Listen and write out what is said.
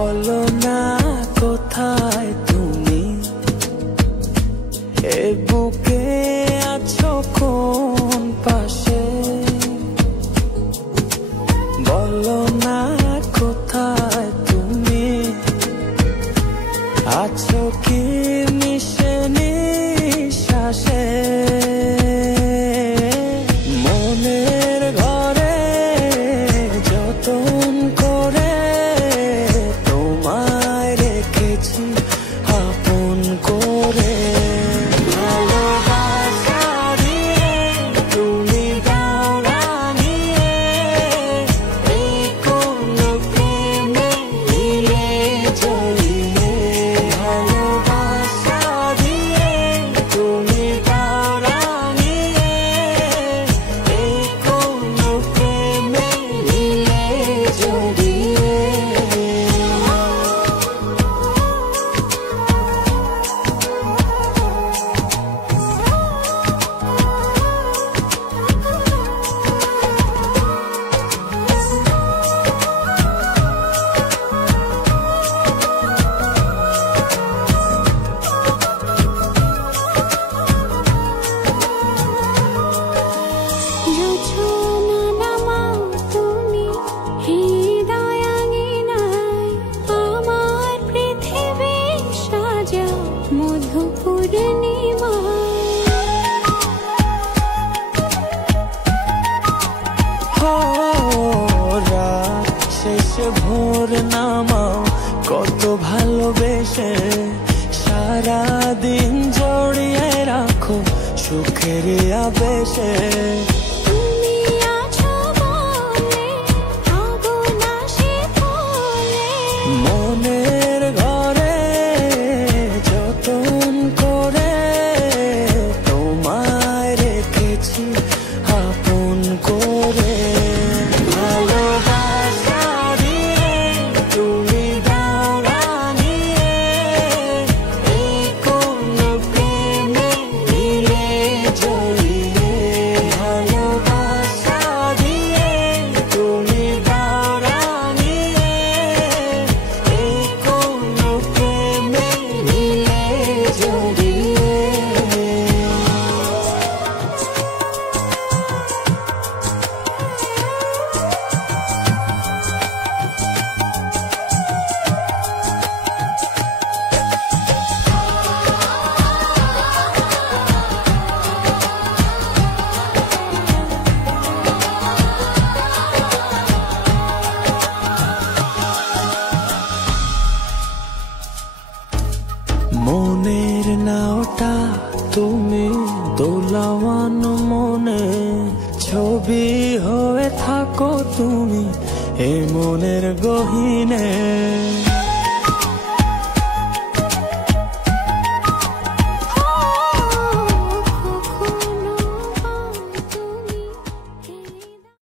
বলো না কোথায় তুমি, এ বুকে আছো কোন পাশে। বলো না কোথায় তুমি, আছো কি মিশে নিঃশ্বাসে। মনের ঘরে যতন করে তোমায় রেখেছি আপন করে। ভালোবাসা দিয়ে তুমি দাও রাঙিয়ে, এই কোন প্রেমে দিলে জড়িয়ে। ভালোবাসা দিয়ে তুমি দাও রাঙিয়ে, এই কোন প্রেমে দিলে জড়িয়ে। জোছনা নামাও তুমি হৃদয় আঙিনায়, আমার পৃথিবী সাজাও মধু পূর্ণিমায়। রাত শেষে ভোর নামাও কত ভালোবেসে, সারাদিন জড়িয়ে রাখো সুখের আবেশে। তুমি আছো বলে আগুন আসে ফলে, মনের ঘরে যতন করে তোমায় রেখেছি আপন করে। ভালোবাসা দিয়ে তুমি দাও রাঙিয়ে, এই কোন প্রেমে দিলে জড়িয়ে। ভালোবাসা দিয়ে তুমি দাও রাঙিয়ে, এই কোন প্রেমে দিলে জড়িয়ে। মনের নাওটা তুমি দোলাওয়ান মনে, ছবি হয়ে থাকো তুমি এ মনের গহীনে।